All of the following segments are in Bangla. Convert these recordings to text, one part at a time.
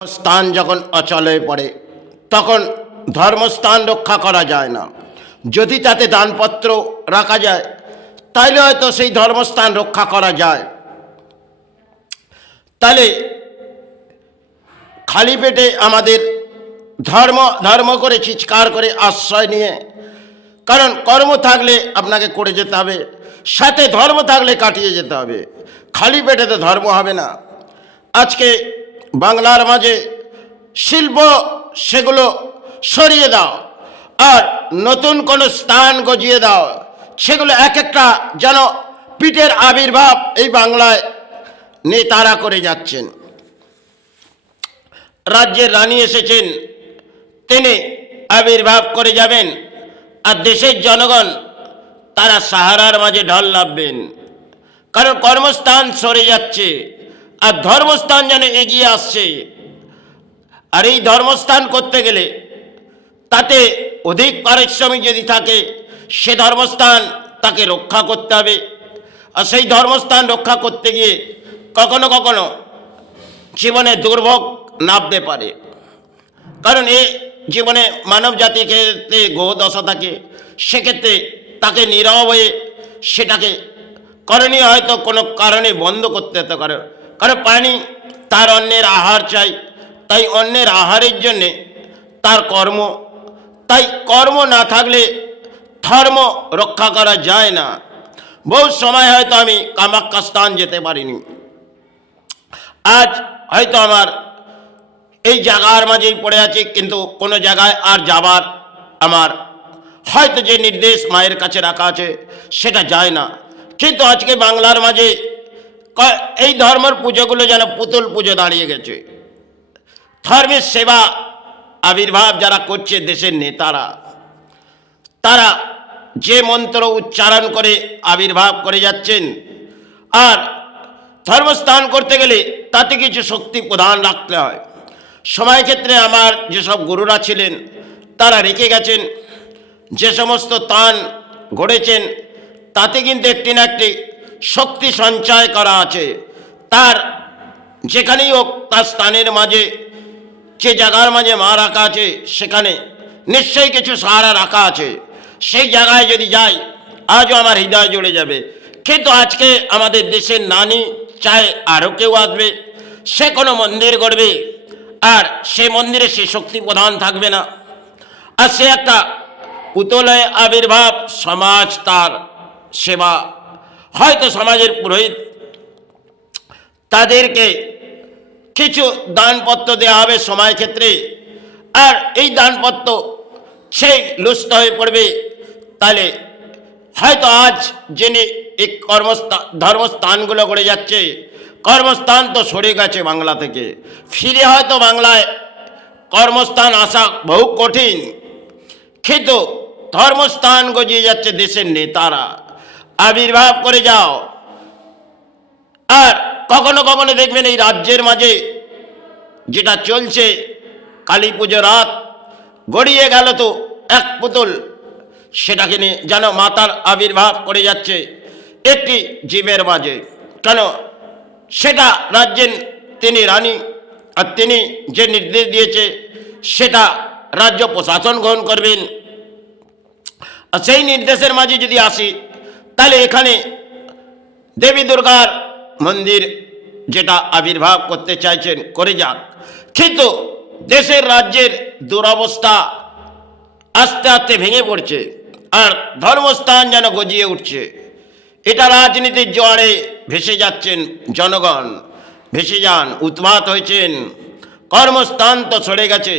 স্থান যখন অচল হয়ে পড়ে তখন ধর্মস্থান রক্ষা করা যায় না। যদি তাতে দানপত্র রাখা যায় তাহলে হয়তো সেই ধর্মস্থান রক্ষা করা যায়। তাহলে খালি পেটে আমাদের ধর্ম ধর্ম করে চিৎকার করে আশ্রয় নিয়ে, কারণ কর্ম থাকলে আপনাকে করে যেতে হবে, সাথে ধর্ম থাকলে কাটিয়ে যেতে হবে। খালি পেটে তো ধর্ম হবে না। আজকে বাংলার মাঝে শিল্প সেগুলো সরিয়ে দাও আর নতুন কোনো স্থান গজিয়ে দাও, সেগুলো এক একটা যেন পিঠের আবির্ভাব এই বাংলায় নেতারা করে যাচ্ছেন। রাজ্যের রানী এসেছেন, তিনি আবির্ভাব করে যাবেন, আর দেশের জনগণ তারা সাহারার মাঝে ঢল নামবেন, কারণ কর্মস্থান সরে যাচ্ছে আর ধর্মস্থান যেন এগিয়ে আসছে। আর এই ধর্মস্থান করতে গেলে তাতে অধিক পারিশ্রমিক যদি থাকে, সে ধর্মস্থান তাকে রক্ষা করতে হবে। আর সেই ধর্মস্থান রক্ষা করতে গিয়ে কখনো কখনো জীবনে দুর্ভোগ নামতে পারে, কারণ এ জীবনে মানব জাতির ক্ষেত্রে গোদশা থাকে, সেক্ষেত্রে তাকে নীরব হয়ে সেটাকে করণীয় হয়তো কোনো কারণে বন্ধ করতে হতে পারে। কারণ প্রাণী তার অন্যের আহার চাই, তাই অন্যের আহারের জন্যে তার কর্ম, তাই কর্ম না থাকলে ধর্ম রক্ষা করা যায় না। বহু সময় হয়তো আমি কামাখ্যা স্থান যেতে পারিনি, আজ হয়তো আমার এই জায়গার মাঝেই পড়ে আছে, কিন্তু কোনো জায়গায় আর যাবার আমার হয়তো যে নির্দেশ মায়ের কাছে রাখা আছে সেটা যায় না। কিন্তু আজকে বাংলার মাঝে এই ধর্মের পুজোগুলো যেন পুতুল পুজো দাঁড়িয়ে গেছে। ধর্মের সেবা আবির্ভাব যারা করছে দেশের নেতারা, তারা যে মন্ত্র উচ্চারণ করে আবির্ভাব করে যাচ্ছেন, আর ধর্মস্থান করতে গেলে তাতে কিছু শক্তি প্রদান রাখতে হয়। সময় ক্ষেত্রে আমার যেসব গুরুরা ছিলেন তারা রেখে গেছেন, যে সমস্ত স্থান গড়েছেন তাতে কিন্তু একটি না একটি শক্তি সঞ্চয় করা আছে। তার যেখানেই হোক তার স্থানের মাঝে, যে জায়গার মাঝে মা রাখা আছে সেখানে নিশ্চয়ই কিছু সাহারা রাখা আছে। সেই জায়গায় যদি যাই আজও আমার হৃদয় জুড়ে যাবে। কিন্তু আজকে আমাদের দেশের নানি চায় আরও কেউ আসবে, সে কোনো মন্দির গড়বে, আর সে মন্দিরে সে শক্তি প্রদান থাকবে না, আর সে একটা পুতলয় আবির্ভাব, সমাজ তার সেবা, হয়তো সমাজের পুরোহিত তাদেরকে কিছু দানপত্র দেওয়া হবে সময় ক্ষেত্রে, আর এই দানপত্র সেই লুষ্ট হয়ে পড়বে। তাহলে হয়তো আজ যিনি এই ধর্মস্থানগুলো করে যাচ্ছে, কর্মস্থান তো সরে গেছে বাংলা থেকে, ফিরে হয়তো বাংলায় কর্মস্থান আসা বহু কঠিন, কিন্তু ধর্মস্থান গজিয়ে যাচ্ছে দেশের নেতারা। আবির্ভাব করে যাও। আর কখনো কখনো দেখবেন এই রাজ্যের মাঝে যেটা চলছে, কালী পুজো রাত গড়িয়ে গেল তো এক পুতুল, সেটাকে নিয়ে যেন মাতার আবির্ভাব করে যাচ্ছে একটি জীবের মাঝে। কেন? সেটা রাজ্যের তিনি রানী, আর তিনি যে নির্দেশ দিয়েছে সেটা রাজ্য প্রশাসন গ্রহণ করবেন। আর সেই নির্দেশের মাঝে যদি আসি, তাহলে এখানে দেবী দুর্গার মন্দির যেটা আবির্ভাব করতে চাইছেন করে যাক, কিন্তু দেশের রাজ্যের দুরবস্থা আস্তে আস্তে ভেঙে পড়ছে, আর ধর্মস্থান যেন গজিয়ে উঠছে। এটা রাজনীতির জোয়ারে ভেসে যাচ্ছেন জনগণ, ভেসে যান, উন্মাদ হয়েছেন। কর্মস্থান তো সরে গেছে,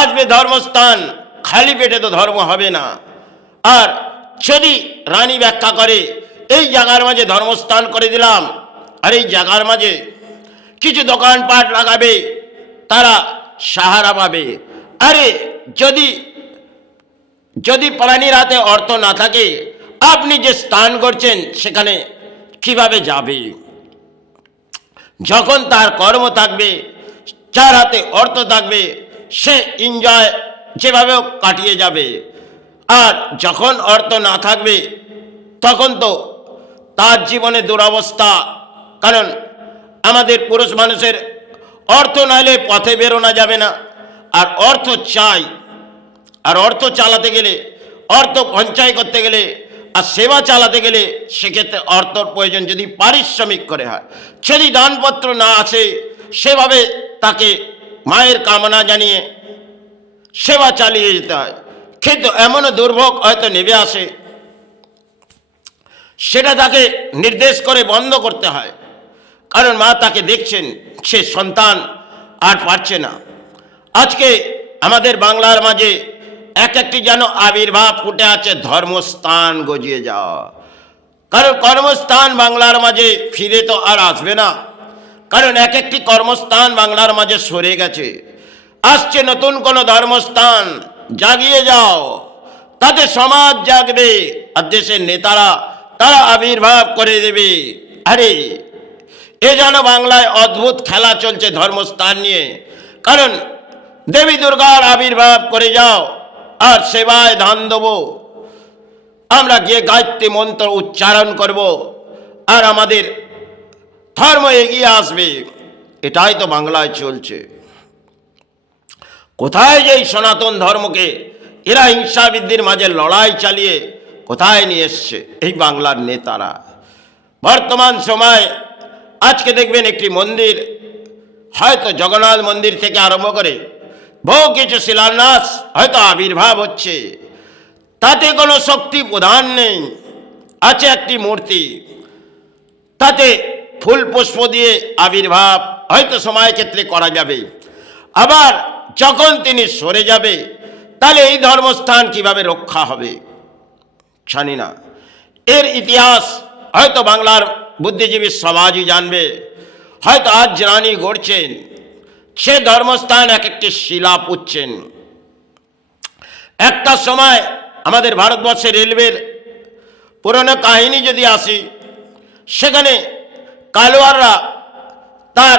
আসবে ধর্মস্থান, খালি পেটে তো ধর্ম হবে না। আর যদি রানী ব্যাখ্যা করে এই জায়গার মাঝে ধর্মস্থান করে দিলাম, আর এই জায়গার মাঝে কিছু দোকানপাট লাগাবে, তারা সাহারা পাবে। আরে যদি যদি প্রাণীর হাতে অর্থ না থাকে, আপনি যে স্থান করছেন সেখানে কিভাবে যাবে? যখন তার কর্ম থাকবে, যার হাতে অর্থ থাকবে, সে এনজয় যেভাবেও কাটিয়ে যাবে। আর যখন অর্থ না থাকবে তখন তো তার জীবনে দুরবস্থা। কারণ আমাদের পুরুষ মানুষের অর্থ নাইলে পথে বেরোনো যাবে না। আর অর্থ চাই, আর অর্থ চালাতে গেলে, অর্থ সঞ্চয় করতে গেলে, আর সেবা চালাতে গেলে সেক্ষেত্রে অর্থর প্রয়োজন। যদি পারিশ্রমিক করে হয়, যদি দানপত্র না আছে, সেভাবে তাকে মায়ের কামনা জানিয়ে সেবা চালিয়ে যেতে হয়। কিন্তু এমনও দুর্ভোগ হয়তো নেমে আসে, সেটা তাকে নির্দেশ করে বন্ধ করতে হয়, কারণ মা তাকে দেখছেন সে সন্তান আর পারছে না। আজকে আমাদের বাংলার মাঝে এক একটি যেন আবির্ভাব ফুটে আছে ধর্মস্থান গজিয়ে যাওয়া। কারণ কর্মস্থান বাংলার মাঝে ফিরে তো আর আসবে না, কারণ এক একটি কর্মস্থান বাংলার মাঝে সরে গেছে। আসছে নতুন কোনো ধর্মস্থান, জাগিয়ে যাও, তাতে সমাজ জাগবে আর দেশের নেতারা তারা আবির্ভাব করে দেবে। আরে এ যেন বাংলায় অদ্ভুত খেলা চলছে ধর্মস্থান নিয়ে। কারণ দেবী দুর্গার আবির্ভাব করে যাও আর সেবায় ধান দেবো, আমরা গিয়ে গায়ত্রী মন্ত্র উচ্চারণ করব আর আমাদের ধর্ম এগিয়ে আসবে। এটাই তো বাংলায় চলছে। কোথায় যে এই সনাতন ধর্মকে এরা হিংসা বৃদ্ধির মাঝে লড়াই চালিয়ে কোথায় নিয়ে এসছে এই বাংলার নেতারা। বর্তমান সময় আজকে দেখবেন একটি মন্দির, হয়তো জগন্নাথ মন্দির থেকে আরম্ভ করে বহু কিছু শিলান্যাস হয়তো আবির্ভাব হচ্ছে, তাতে কোনো শক্তি প্রধান নেই। আছে একটি মূর্তি, তাতে ফুল পুষ্প দিয়ে আবির্ভাব হয়তো সময় ক্ষেত্রে করা যাবে। আবার যখন তিনি সরে যাবে, তাহলে এই ধর্মস্থান কিভাবে রক্ষা হবে জানি না। এর ইতিহাস হয়তো বাংলার বুদ্ধিজীবী সমাজই জানবে। হয়তো আজ রানী গড়ছেন, সে ধর্মস্থান এক একটি শিলা পুঁতছেন। একটা সময় আমাদের ভারতবর্ষের রেলওয়ের পুরনো কাহিনী যদি আসি, সেখানে কালোয়াররা তার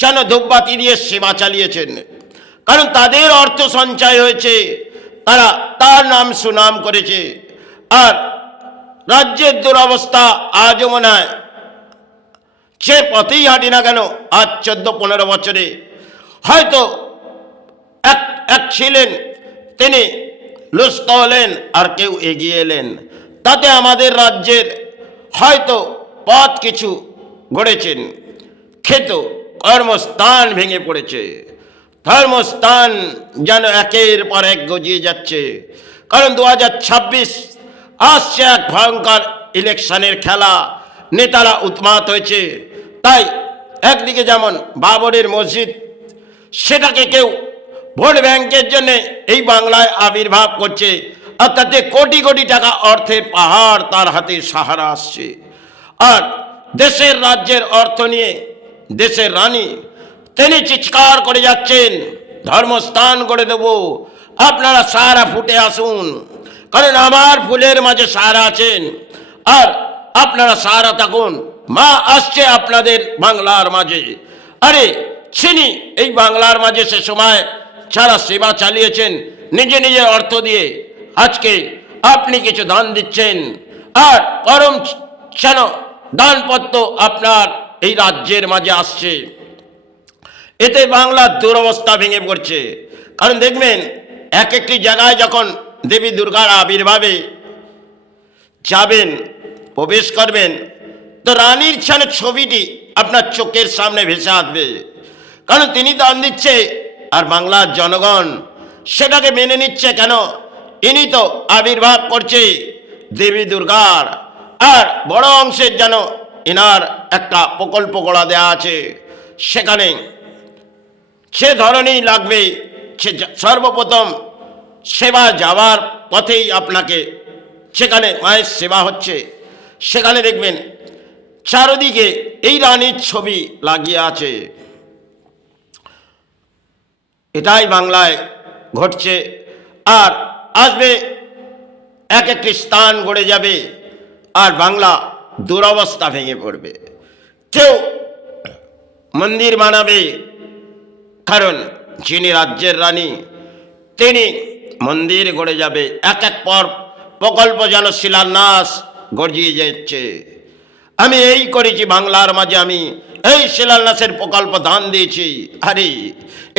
যেন ধূপবাতি দিয়ে সেবা চালিয়েছেন, কারণ তাদের অর্থ সঞ্চয় হয়েছে, তারা তার নাম সুনাম করেছে। আর রাজ্যের দুরবস্থা আজও মনে হয়, সে পথেই হাঁটি না কেন আজ 14-15 বছরে হয়তো এক ছিলেন, তিনি লুস্ত হলেন আর কেউ এগিয়ে এলেন, তাতে আমাদের রাজ্যের হয়তো পথ কিছু গড়েছেন, কিন্তু কর্মস্থান ভেঙে পড়েছে। ধর্মস্থান যেন একের পর এক গজিয়ে যাচ্ছে। কারণ 2026 আসছে, এক ভয়ঙ্কর ইলেকশনের খেলা, নেতারা উন্মাদ হয়েছে। তাই একদিকে যেমন বাবরের মসজিদ, সেটাকে কেউ ভোট ব্যাংকের জন্য এই বাংলায় আবির্ভাব করছে, আর তাতে কোটি কোটি টাকা অর্থের পাহাড় তার হাতে সাহারা আসছে। আর দেশের রাজ্যের অর্থ নিয়ে দেশের রানী তিনি চিৎকার করে যাচ্ছেন, ধর্মস্থান করে দেব, আপনারা সারা ফুটে আসুন, কারণ আমার ফুলের মাঝে সারা আছেন, আর আপনারা সারা থাকুন, মা আসছে আপনাদের বাংলার মাঝে। আরে চিনি এই বাংলার মাঝে সে সময় যারা সেবা চালিয়েছেন নিজে নিজে অর্থ দিয়ে, আজকে আপনি কিছু দান দিচ্ছেন, আর পরম যেন দানপত্র আপনার এই রাজ্যের মাঝে আসছে। এতে বাংলার দুরবস্থা ভেঙে পড়ছে। কারণ দেখবেন এক একটি জায়গায় যখন দেবী দুর্গার আবির্ভাবে যাবেন, প্রবেশ করবেন, তো রানীর ছানের ছবিটি আপনার চোখের সামনে ভেসে আসবে, কারণ তিনি দান দিচ্ছে আর বাংলার জনগণ সেটাকে মেনে নিচ্ছে। কেন? ইনি তো আবির্ভাব করছে দেবী দুর্গার, আর বড় অংশের যেন এনার একটা প্রকল্প গড়া দেওয়া আছে, সেখানে সে ধরনেই লাগবে। সে সর্বপ্রথম সেবা যাওয়ার পথেই আপনাকে সেখানে মায়ের সেবা হচ্ছে, সেখানে দেখবেন চারদিকে এই রানীর ছবি লাগিয়ে আছে। এটাই বাংলায় ঘটছে। আর আসবে এক একটি স্থান গড়ে যাবে, আর বাংলা দুরবস্থা ভেঙে পড়বে। কেউ মন্দির বানাবে, কারণ যিনি রাজ্যের রানী তিনি মন্দির গড়ে যাবে। এক এক পর প্রকল্প যেন শিলান্যাস গড়িয়ে যাচ্ছে। আমি এই করেছি বাংলার মাঝে, আমি এই শিলান্যাসের প্রকল্প দান দিয়েছি। আরে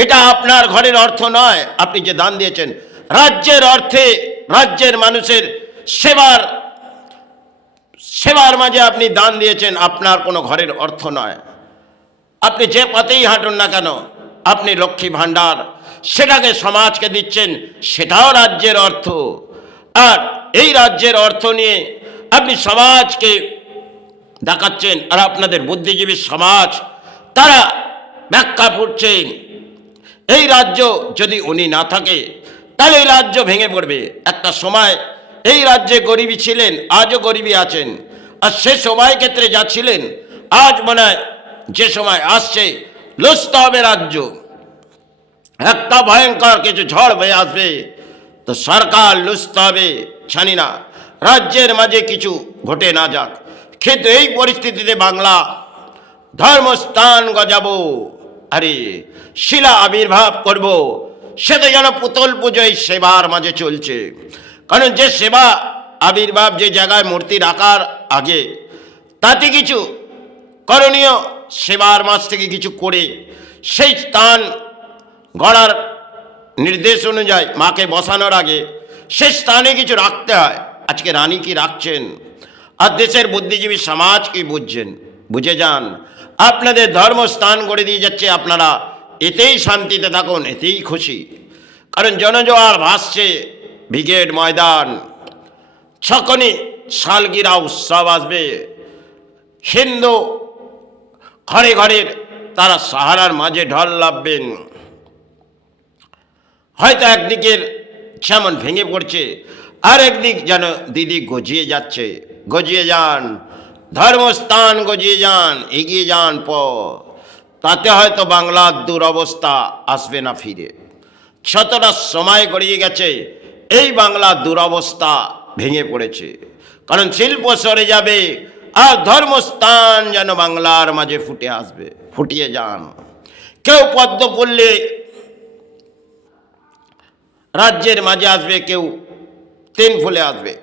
এটা আপনার ঘরের অর্থ নয়, আপনি যে দান দিয়েছেন রাজ্যের অর্থে, রাজ্যের মানুষের সেবার সেবার মাঝে আপনি দান দিয়েছেন, আপনার কোনো ঘরের অর্থ নয়। আপনি যে পথেই হাঁটুন না কেন, আপনি লক্ষ্মী ভাণ্ডার সেটাকে সমাজকে দিচ্ছেন, সেটাও রাজ্যের অর্থ। আর এই রাজ্যের অর্থ নিয়ে আপনি সমাজকে দেখাচ্ছেন, আর আপনাদের বুদ্ধিজীবী সমাজ তারা ব্যাখ্যা করছে এই রাজ্য যদি উনি না থাকে তাহলে এই রাজ্য ভেঙে পড়বে। একটা সময় এই রাজ্যে গরিবী ছিলেন, আজও গরিবী আছেন, আর সে সময় ক্ষেত্রে যা ছিলেন আজ মনে হয় যে সময় আসছে লুচতে হবে রাজ্য। একটা ভয়ঙ্কর কিছু ঝড় হয়ে আসবে, তো সরকার লুচতে হবে। জানি না রাজ্যের মাঝে কিছু ঘটে না যাক, কিন্তু এই পরিস্থিতিতে বাংলা ধর্মস্থান গজাবো, আরে শিলা আবির্ভাব করব, সেটা যেন পুতুল পুজোয় সেবার মাঝে চলছে। কারণ যে সেবা আবির্ভাব যে জায়গায় মূর্তি রাখার আগে তাতে কিছু করণীয়, সেবার মাঝ থেকে কিছু করে সেই স্থান গড়ার নির্দেশ অনুযায়ী মাকে বসানোর আগে সেই স্থানে কিছু রাখতে হয়। আজকে রানী কি রাখছেন, আর দেশের বুদ্ধিজীবী সমাজ কি বুঝছেন? বুঝে যান, আপনাদের ধর্মস্থান গড়ে দিয়ে যাচ্ছে, আপনারা এতেই শান্তিতে থাকুন, এতেই খুশি। কারণ জনজোয়ার ভাসছে ব্রিগেড ময়দান, যখনই সালগিরা উৎসব আসবে হিন্দু ঘরে ঘরের তারা সাহারার মাঝে ঢল লাভবেন। হয়তো একদিকের যেমন ভেঙে পড়ছে, আর একদিক যেন দিদি গজিয়ে যাচ্ছে। গজিয়ে যান, ধর্মস্থান গজিয়ে যান, এগিয়ে যান তাতে হয়তো বাংলার দুরবস্থা আসবে না ফিরে। যতটা সময় গড়িয়ে গেছে এই বাংলার দুরবস্থা ভেঙে পড়েছে, কারণ শিল্প সরে যাবে আর ধর্মস্থান যেন বাংলার মাঝে ফুটে আসবে। ফুটিয়ে যান। কেউ পদ্ম পড়লে রাজ্যের মাঝে আসবে, কেউ তিন ফুলে আসবে।